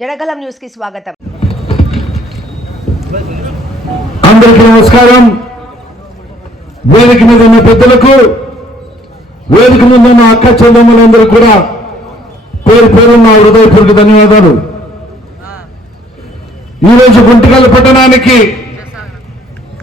జడగలం న్యూస్కి స్వాగతం. అందరికీ నమస్కారం. వేదిక మీద ఉన్న పెద్దలకు వేదిక మీద ఉన్న అక్క చెల్లెమ్మలందరూ కూడా పేరు పేరు నా హృదయపూర్వక ధన్యవాదాలు. ఈరోజు గుంటకల్ పట్టణానికి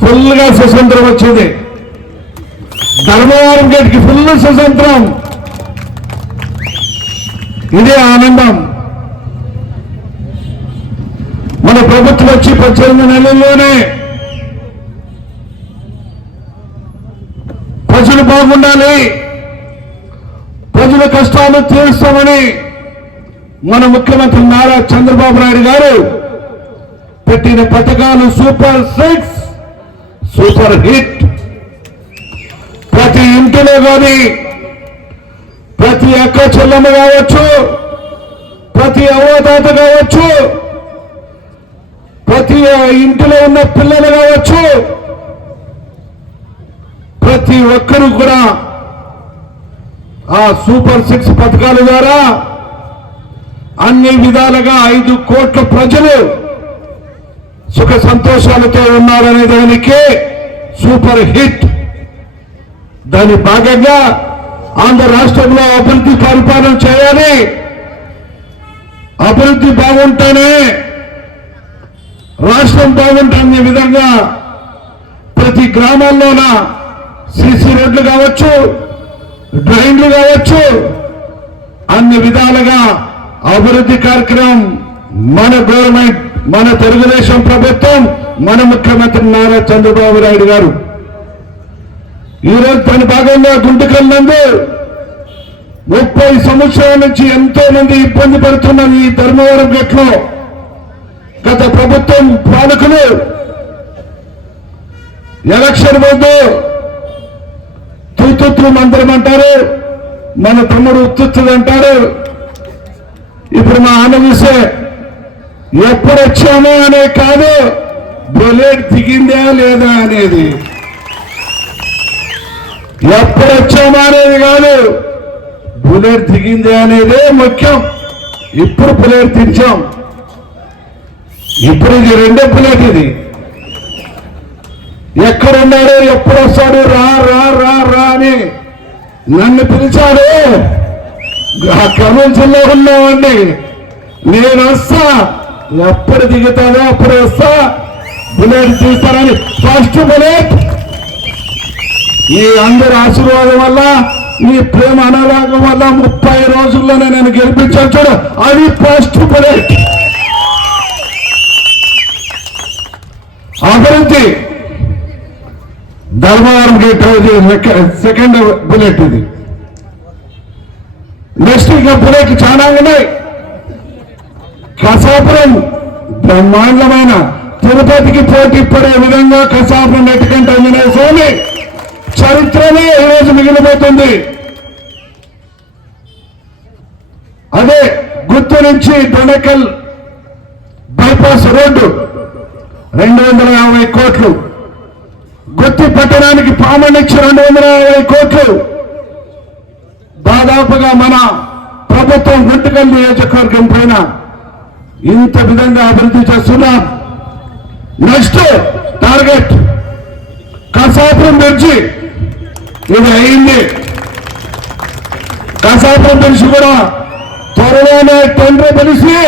ఫుల్గా స్వతంత్రం వచ్చింది. ధర్మవరం గేట్కి ఫుల్ స్వతంత్రం. ఇదే ఆనందం. మన ప్రభుత్వం వచ్చి పద్దెనిమిది నెలల్లోనే ప్రజలు బాగుండాలి ప్రజల కష్టాలు తీరుస్తామని మన ముఖ్యమంత్రి నారా చంద్రబాబు నాయుడు గారు పెట్టిన పథకాలు సూపర్ సిక్స్ సూపర్ హిట్. ప్రతి ఇంటిలో కానీ ప్రతి అక్క చెల్లెమ్మ కావచ్చు ప్రతి అవ్వదాత కావచ్చు ప్రతి ఇంటిలో ఉన్న పిల్లలు కావచ్చు ప్రతి ఒక్కరూ కూడా ఆ సూపర్ సిక్స్ పథకాల ద్వారా అన్ని విధాలుగా ఐదు కోట్ల ప్రజలు సుఖ సంతోషాలతో ఉన్నారనే దానికి సూపర్ హిట్. దాని భాగంగా ఆంధ్ర రాష్ట్రంలో అభివృద్ధి పరిపాలన చేయాలి. అభివృద్ధి బాగుంటేనే రాష్ట్రం బాగుంటుంది విధంగా ప్రతి గ్రామాల్లోన సిసి రోడ్లు కావచ్చు డ్రైన్లు కావచ్చు అన్ని విధాలుగా అభివృద్ధి కార్యక్రమం మన గవర్నమెంట్ మన తెలుగుదేశం ప్రభుత్వం మన ముఖ్యమంత్రి నారా చంద్రబాబు నాయుడు గారు. ఈరోజు తన భాగంగా గుంటుకెళ్ళినందు నందు ముప్పై సంవత్సరాల నుంచి ఎంతో మంది ఇబ్బంది పడుతున్నారు ఈ ధర్మవరం గట్లో. గత ప్రభుత్వం పాలకులు ఎలక్షన్ ముందు తూతుత్తు మంత్రం అంటారు మన తమ్ముడు ఉత్తుత్తులు అంటారు. ఇప్పుడు మా ఆనందిస్తే ఎప్పుడు వచ్చామో అనే కాదు బుల్లెట్ దిగిందా లేదా అనేది. ఎప్పుడు వచ్చామో అనేది కాదు బుల్లెట్ దిగిందా అనేదే ముఖ్యం. ఇప్పుడు బుల్లెట్ తెచ్చాం ఇప్పుడు ఇది రెండో బుల్లెట్ ఇది. ఎక్కడున్నాడు ఎప్పుడు వస్తాడు రా రా రా రా అని నన్ను పిలిచాడు. ఆ కర్నూలు జిల్లా ఉన్నామండి నేను వస్తా. ఎప్పుడు దిగుతాడో అప్పుడు వస్తా. బుల్లెట్ తీస్తానని ఫస్ట్ బుల్లెట్. ఈ అందరి ఆశీర్వాదం వల్ల నీ ప్రేమ అనురాగం వల్ల ముప్పై రోజుల్లోనే నేను గెలిపించాను చూడు. అది ఫస్ట్ బుల్లెట్. అభివృద్ధి ధర్మవరం గేట్ సెకండ్ బుల్లెట్ ఇది. నెక్స్ట్ ఇంకా బుల్లెట్ చాలా ఉన్నాయి. కసాపురం బ్రహ్మాండమైన తిరుపతికి పోటీ పడే విధంగా కసాపురం నెట్టుకంటే ఆంజనేయ స్వామి చరిత్రనే ఈ రోజు మిగిలిపోతుంది. అదే గుర్తు నుంచి డొనకల్ బైపాస్ రోడ్డు రెండు వందల యాభై కోట్లు. గుత్తి పట్టణానికి పామనిచ్చి రెండు వందల యాభై కోట్లు. దాదాపుగా మన ప్రభుత్వం గుంటకల్ నియోజకవర్గం పైన ఇంత విధంగా అభివృద్ధి చేస్తున్నాం. Next target Kasapuram bridge. ఇది అయింది. కసాపురం బ్రిడ్జి కూడా త్వరలోనే టెండర్ పిలిచి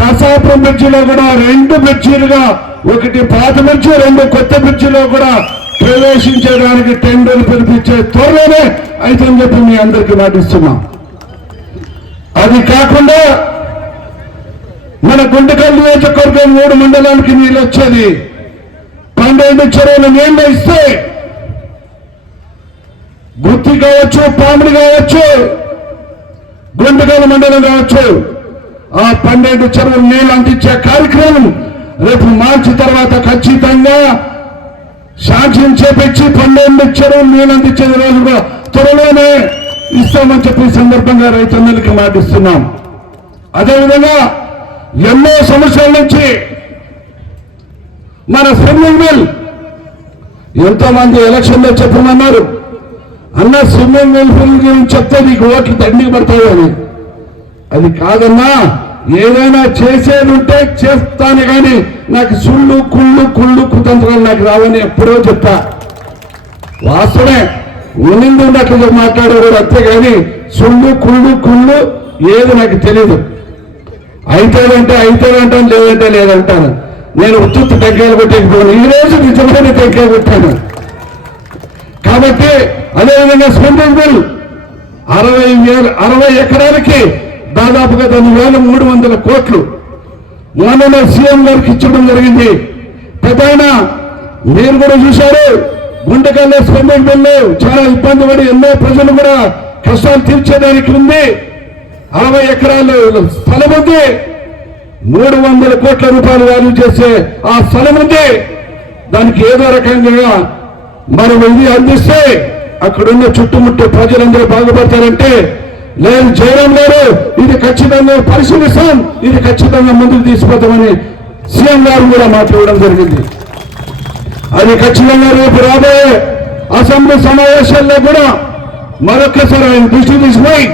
కసాపురం బ్రిడ్జిలో కూడా రెండు బ్రిడ్జీలుగా ఒకటి పాత బ్రిడ్జి రెండు కొత్త బ్రిడ్జిలో కూడా ప్రవేశించడానికి టెండర్లు పిలిపించే త్వరలోనే అయితే చెప్పి మీ అందరికీ మాటిస్తున్నాం. అది కాకుండా మన గుంటకల్ నియోజకవర్గం మూడు మండలానికి నీళ్ళు వచ్చేది. పన్నెండు చెరువులు నీళ్ళు ఇస్తే గుత్తి కావచ్చు పాముడు కావచ్చు గుండెకల్ మండలం కావచ్చు ఆ పన్నెండు చెరువులు నీళ్ళు అందించే కార్యక్రమం రేపు మార్చి తర్వాత ఖచ్చితంగా సాక్ష్యం చేపించి పన్నెండు చెరువులు నీళ్ళు అందించే రోజు కూడా త్వరలోనే ఇస్తామని చెప్పి ఈ సందర్భంగా రైతులందరికీ మాటిస్తున్నాం. అదేవిధంగా ఎన్నో సంవత్సరాల నుంచి మన స్విమ్మింగ్ మిల్ ఎంతో మంది ఎలక్షన్లో చెప్పమన్నారు. అన్న స్విమ్మింగ్ మిల్ గురించి చెప్తే నీకు ఓట్లు దండికి పడతాయి అది కాదన్నా. ఏదైనా చేసేది ఉంటే చేస్తాను కానీ నాకు సుళ్ళు కుళ్ళు కుళ్ళు కుతంత్రాలు నాకు రావని ఎప్పుడో చెప్తా వాస్తవమే ఉన్నింది ఉన్నట్లు మాట్లాడేవాడు అంతే కానీ సుళ్ళు కుళ్ళు కుళ్ళు ఏది నాకు తెలియదు అయితేదంటే అయితేదంటాను లేదంటే లేదంటాను. నేను ఉత్తుత్తు టెంకాయలు కొట్టేకపోయాను. ఈ రోజు నిజమైన టెంకాయ కొట్టాను. కాబట్టి అదేవిధంగా స్పెండింగ్ బిల్ అరవై వేల అరవై ఎకరాలకి దాదాపుగా దాని వేల మూడు వందల కోట్లు మొన్న సీఎం గారికి ఇచ్చడం జరిగింది. పెద్ద మీరు కూడా చూశారు గుండెకల్లో స్పెండింగ్ బిల్లు చాలా ఇబ్బంది పడి ఎన్నో ప్రజలు కూడా కష్టాలు తీర్చేదానికి ఉంది. అరవై ఎకరాలు స్థలం ఉంది. మూడు వందల కోట్ల రూపాయలు వాల్యూ చేసే ఆ స్థలం ఉంది. దానికి ఏదో రకంగా మనం ఇది అందిస్తే అక్కడున్న చుట్టుముట్టు ప్రజలందరూ బాగుపడతారంటే లేదు జయరాం గారు ఇది ఖచ్చితంగా పరిశీలిస్తాం ఇది ఖచ్చితంగా ముందుకు తీసుకుపోతామని సీఎం గారు కూడా మాట్లాడడం జరిగింది. అది ఖచ్చితంగా రేపు రాబోయే అసెంబ్లీ సమావేశాల్లో కూడా మరొక్కసారి ఆయన దృష్టి తీసుకుపోయి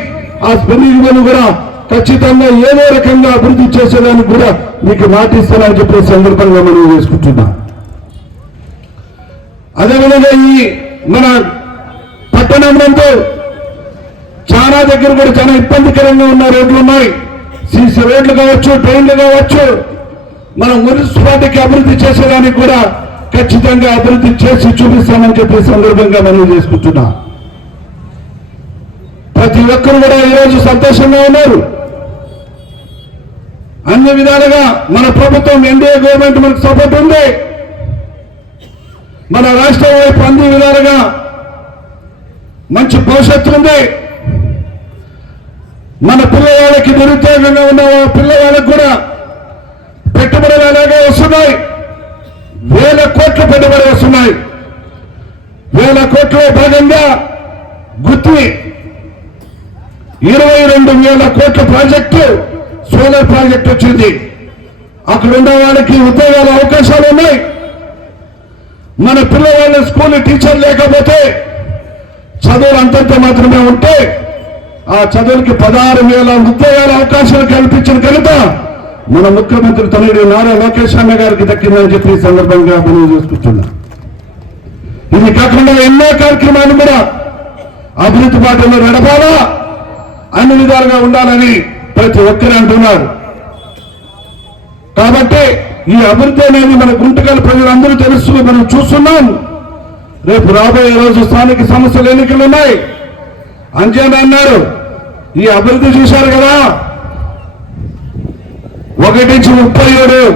ఆ స్పందించుకొని కూడా ఖచ్చితంగా ఏదో రకంగా అభివృద్ధి చేసేదానికి కూడా మీకు మాటిస్తానని చెప్పే సందర్భంగా మనం చేసుకుంటున్నాం అదేవిధంగా ఈ మన పట్టణంలో చాలా దగ్గర కూడా చాలా ఇబ్బందికరంగా ఉన్న రోడ్లు ఉన్నాయి. సీసీ రోడ్లు కావచ్చు ట్రైన్లు కావచ్చు. మనం మున్సిపాలిటీకి అభివృద్ధి చేసేదానికి కూడా ఖచ్చితంగా అభివృద్ధి చేసి చూపిస్తామని చెప్పే సందర్భంగా మనం చేసుకుంటున్నాం. ప్రతి ఒక్కరు కూడా ఈరోజు సంతోషంగా ఉన్నారు. అన్ని విధాలుగా మన ప్రభుత్వం ఎన్డీఏ గవర్నమెంట్ మనకు సపోర్ట్ ఉంది. మన రాష్ట్రం వైపు అన్ని విధాలుగా మంచి భవిష్యత్తు ఉంది. మన పిల్లవాళ్ళకి నిరుద్యోగంగా ఉన్న పిల్లవాళ్ళకి కూడా పెట్టుబడులు అలాగే వస్తున్నాయి. వేల కోట్ల పెట్టుబడి వస్తున్నాయి. వేల కోట్ల భాగంగా గుత్తి ఇరవై రెండు వేల కోట్ల ప్రాజెక్టు సోలార్ ప్రాజెక్ట్ వచ్చింది. అక్కడ ఉన్న వాళ్ళకి ఉద్యోగాల అవకాశాలు ఉన్నాయి. మన పిల్లవాళ్ళ స్కూల్ టీచర్ లేకపోతే చదువులు అంతంత మాత్రమే ఉంటే ఆ చదువులకి పదహారు వేల ఉద్యోగాల అవకాశాలు కల్పించిన ఘనత మన ముఖ్యమంత్రి తనయుడు నారా లోకేష్ అన్న గారికి దక్కిందని చెప్పి ఈ సందర్భంగా మనం చూసుకుంటున్నాం. ఇది కాకుండా ఎన్నో కార్యక్రమాలు కూడా అభివృద్ధి బాటలో నడపాలా? అన్ని విధాలుగా ఉండాలని ప్రతి ఒక్కరు అంటున్నారు. కాబట్టి ఈ అభివృద్ధి అనేది మన గుంటకల్ ప్రజలందరూ తెలుసు మనం చూస్తున్నాం. రేపు రాబోయే రోజు స్థానిక సమస్యలు ఎన్నికలు ఉన్నాయి. అంచేత అన్నారు. ఈ అభివృద్ధి చూశారు కదా? ఒకటి నుంచి ముప్పై ఏడు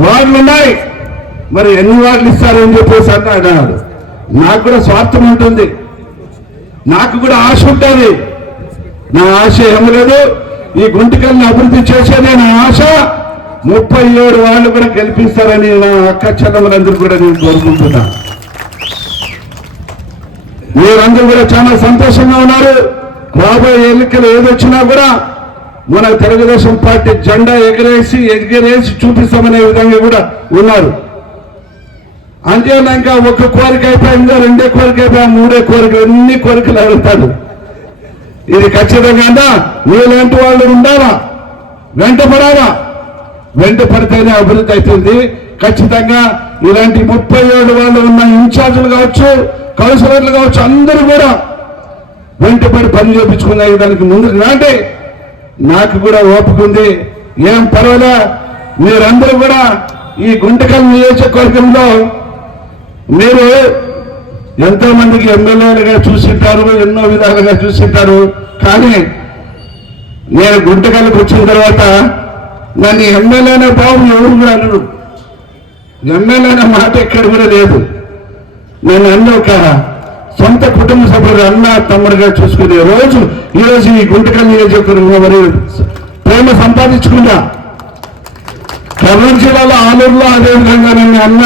వార్డులు ఉన్నాయి. మరి ఎన్ని వార్డులు ఇస్తారని చెప్పేసి అన్నాడు. నాకు కూడా స్వార్థం ఉంటుంది. నాకు కూడా ఆశ ఉంటుంది. నా ఆశ ఏం లేదు. ఈ గుంటకల్ని అభివృద్ధి చేసేదే నా ఆశ. ముప్పై ఏడు వాళ్ళు కూడా గెలిపిస్తారని నా అక్క చెల్లెములందరూ కూడా నేను కోరుకుంటున్నాను. మీరందరూ కూడా చాలా సంతోషంగా ఉన్నారు. రాబోయే ఎన్నికలు ఏదొచ్చినా కూడా మన తెలుగుదేశం పార్టీ జెండా ఎగరేసి ఎగరేసి చూపిస్తామనే విధంగా కూడా ఉన్నారు. అంతేనాక ఒక కోరిక అయిపోయిందా రెండే కోరిక అయిపోయా మూడే కోరికలు అన్ని కోరికలు అడుగుతాడు ఇది ఖచ్చితంగా మీలాంటి వాళ్ళు ఉండాలా? వెంట పడాలా వెంట పడితేనే అభివృద్ధి అవుతుంది. ఖచ్చితంగా ఇలాంటి ముప్పై ఏడు వాళ్ళు ఉన్న ఇన్ఛార్జీలు కావచ్చు కౌన్సిలర్లు కావచ్చు అందరూ కూడా వెంటపడి పని చేపించుకునే దానికి ముందు నాటే. నాకు కూడా ఓపిక ఉంది. ఏం పర్వాలే. మీరందరూ కూడా ఈ గుంటకల్ నియోజకవర్గంలో మీరు ఎంతో మందికి ఎమ్మెల్యేలుగా చూసింటారు ఎన్నో విధాలుగా చూసింటారు. కానీ నేను గుంటకల్కి వచ్చిన తర్వాత నన్ను ఎమ్మెల్యేనే బాబు ఎవరు కూడా అనడు ఎమ్మెల్యేనే మాట ఎక్కడ కూడా లేదు. నేను అన్న ఒక సొంత కుటుంబ సభ్యుడు అన్న తమ్ముడుగా చూసుకునే రోజు ఈ రోజు ఈ గుంటకల్ నియోజకవర్గంలో మరి ప్రేమ సంపాదించుకున్నా కర్నూలు జిల్లాలో ఆలూరులో అదే విధంగా నన్ను అన్న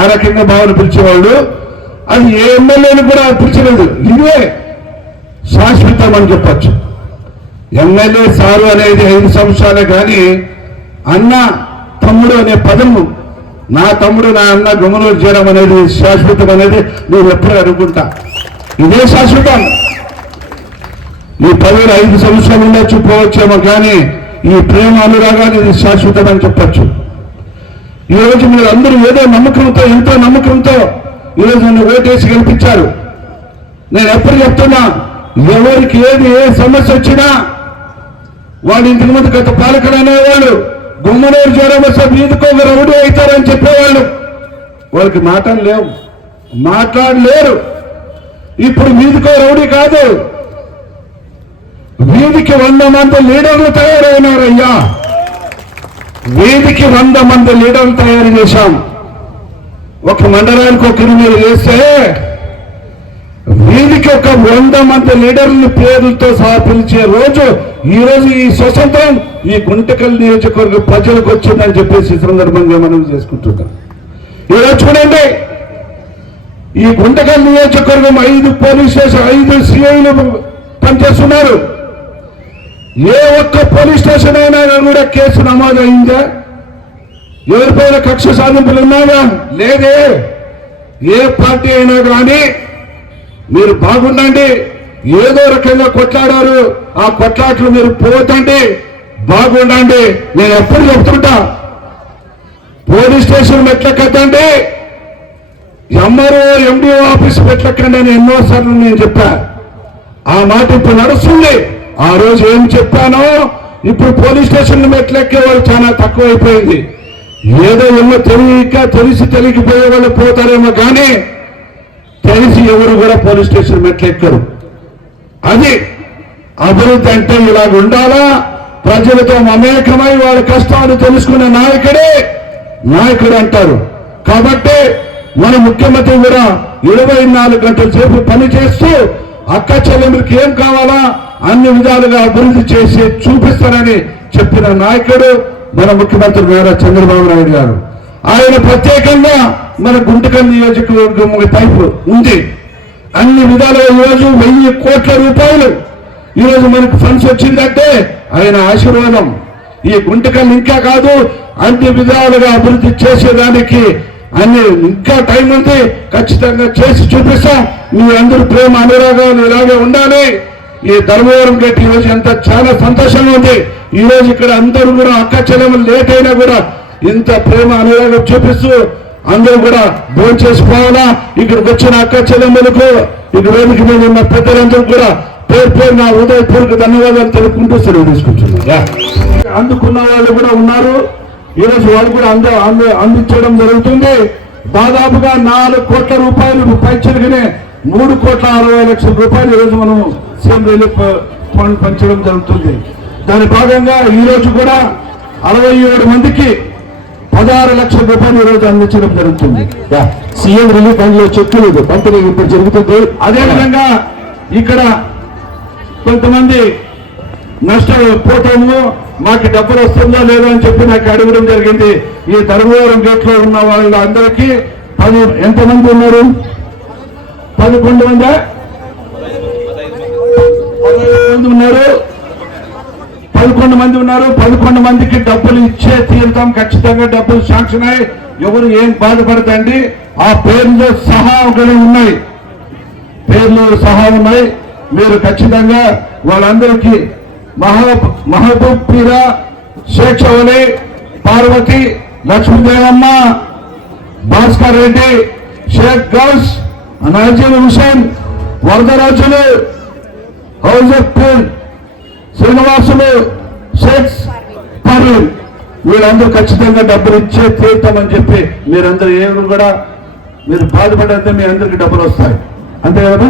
ఆ రకంగా భావన పిలిచేవాడు అది ఏ ఎమ్మెల్యేని కూడా పిలిచలేదు. ఇదే శాశ్వతం అని చెప్పచ్చు. ఎమ్మెల్యే సారు అనేది ఐదు సంవత్సరాలే కానీ అన్న తమ్ముడు అనే పదము నా తమ్ముడు నా అన్న గమనం చేయడం అనేది శాశ్వతం అనేది నేను ఎప్పుడు అనుకుంటా. ఇదే శాశ్వతం. నీ పదవి ఐదు సంవత్సరాలు ఉండొచ్చు పోవచ్చేమో కానీ ఈ ప్రేమ అనురాగాన్ని ఇది శాశ్వతమని చెప్పొచ్చు చెప్పచ్చు. ఈరోజు మీరు అందరూ ఏదో నమ్మకంతో ఎంతో నమ్మకంతో ఈరోజు నన్ను ఓటేసి గెలిపించారు. నేను ఎప్పుడు చెప్తున్నా ఎవరికి ఏది ఏ సమస్య వచ్చినా వాడు ఇంతకుముందు గత పాలకుడు అనేవాళ్ళు గుమ్మనూరు జ్వరం వస్తే మీదకి ఒక రౌడీ అవుతారని చెప్పేవాళ్ళు? వాళ్ళకి మాటలు లేవు. మాట్లాడలేరు. ఇప్పుడు మీదికో రౌడీ కాదు. వీధికి వంద మంది లీడర్లు తయారైనారయ్యా. వీధికి వంద మంది లీడర్లు తయారు చేశాం. ఒక మండలానికి ఒక మీరు వేస్తే దీనికి ఒక వంద మంది లీడర్ల పేర్లతో సహా పిలిచే రోజు ఈ రోజు ఈ స్వతంత్రం ఈ గుంటకల్ నియోజకవర్గ ప్రజలకు వచ్చిందని చెప్పేసి సందర్భంగా మనం చేసుకుంటున్నాం. ఈరోజు చూడండి ఈ గుంటకల్ నియోజకవర్గం ఐదు పోలీస్ స్టేషన్ ఐదు సిఐలు పనిచేస్తున్నారు. ఏ ఒక్క పోలీస్ స్టేషన్ అయినా కూడా కేసు నమోదు అయిందా ఎవరిపైన కక్ష సాధింపులు ఉన్నాయా? లేదే. ఏ పార్టీ అయినా కానీ మీరు బాగుండండి. ఏదో రకంగా కొట్లాడారు. ఆ కొట్లాట్లు మీరు పోతండి బాగుండండి. నేను ఎప్పుడు చెప్తుంటా. పోలీస్ స్టేషన్ మెట్లెక్కద్దండి. ఎంఆర్ఓ ఎండిఓ ఆఫీస్ మెట్లెక్కండి అని ఎన్నోసార్లు నేను చెప్పా. ఆ మాట ఇప్పుడు నడుస్తుంది. ఆ రోజు ఏం చెప్పానో ఇప్పుడు పోలీస్ స్టేషన్ మెట్లెక్కే వాళ్ళు చాలా తక్కువైపోయింది. ఏదో ఏమో తెలియక తెలిసి తెలియకపోయే వాళ్ళు పోతారేమో కానీ తెలిసి ఎవరు కూడా పోలీస్ స్టేషన్ మెట్లెక్కరు అది అభివృద్ధి అంటే ఇలాగ ఉండాలా? ప్రజలతో మమేకమై వాళ్ళ కష్టాలు తెలుసుకునే నాయకుడే నాయకుడు అంటారు. కాబట్టి మన ముఖ్యమంత్రి కూడా ఇరవై నాలుగు గంటల సేపు పని చేస్తూ అక్క చెల్లెములకి ఏం కావాలా? అన్ని విధాలుగా అభివృద్ధి చేసి చూపిస్తానని చెప్పిన నాయకుడు మన ముఖ్యమంత్రి నారా చంద్రబాబు నాయుడు గారు. ఆయన ప్రత్యేకంగా మన గుంటకల్ నియోజకవర్గం పైపు టైపు ఉంది. అన్ని విధాలుగా ఈరోజు వెయ్యి కోట్ల రూపాయలు ఈరోజు మనకు ఫండ్స్ వచ్చిందంటే ఆయన ఆశీర్వాదం. ఈ గుంటకల్ ఇంకా కాదు అన్ని విధాలుగా అభివృద్ధి చేసేదానికి అన్ని ఇంకా టైం ఉంది. ఖచ్చితంగా చేసి చూపిస్తాం. మీ అందరూ ప్రేమ అనురాగాలు ఇలాగే ఉండాలి. ఈ ధర్మవరం గట్టి ఈ రోజు ఎంత చాలా సంతోషంగా ఉంది. ఈ రోజు ఇక్కడ అందరూ కూడా అక్క చెల్లెములు లేట్ అయినా కూడా ఇంత ప్రేమ అనురాగం చూపిస్తూ అందరూ కూడా భోజనం చేసుకోవాలా? ఇక్కడికి వచ్చిన అక్క చెల్లెమ్మలకు ఇక వేదిక మీద ఉన్న పెద్దలందరూ కూడా పేరు పేరు నా ఉదయపూర్వక ధన్యవాదాలు తెలుపుకుంటూ సెలవు తీసుకుంటున్నా అందుకున్న వాళ్ళు కూడా ఉన్నారు. ఈరోజు వాళ్ళు కూడా అంద అందించడం జరుగుతుంది. దాదాపుగా నాలుగు కోట్ల రూపాయలు పైచలుగానే మూడు కోట్ల అరవై లక్షల రూపాయలు ఈరోజు మనం సీఎం రిలీఫ్ ఫండ్ పంచడం జరుగుతుంది. దాని భాగంగా ఈరోజు కూడా అరవై ఏడు మందికి పదహారు లక్షల రూపాయలు ఈ రోజు అందించడం జరుగుతుంది. సీఎం రిలీఫ్ ఫండ్లో చెప్పలేదు పంపిణీ ఇప్పుడు జరుగుతుంది. అదేవిధంగా ఇక్కడ కొంతమంది నష్టపోతాము మాకు డబ్బులు వస్తుందో లేదో అని చెప్పి నాకు అడగడం జరిగింది. ఈ ధర్మవరం గేట్లో ఉన్న వాళ్ళందరికీ పది ఎంతమంది ఉన్నారు? పదకొండు మంది ఉన్నారు. పదకొండు మంది ఉన్నారు. పదకొండు మందికి డబ్బులు ఇచ్చే తీరుతాం ఖచ్చితంగా డబ్బులు శాంక్షన్ అయ్యి ఎవరు ఏం బాధపడతండి ఆ పేర్లు సహా ఒకటి ఉన్నాయి. పేర్లు సహా ఉన్నాయి. మీరు ఖచ్చితంగా వాళ్ళందరికీ మహబూబ్ మహబూబ్ పీరా షేక్ పార్వతి లక్ష్మీదేవమ్మ భాస్కర్ రెడ్డి షేక్ గౌస్ నజీర్ హుసేన్ వరదరాజులు హౌజపూర్ శ్రీనివాసులు షేక్స్ పర్వీన్ వీళ్ళందరూ ఖచ్చితంగా డబ్బులు ఇచ్చే తీరుతామని చెప్పి మీరందరూ ఏమి కూడా మీరు బాధపడితే మీ అందరికి డబ్బులు వస్తాయి. అంతే కదా?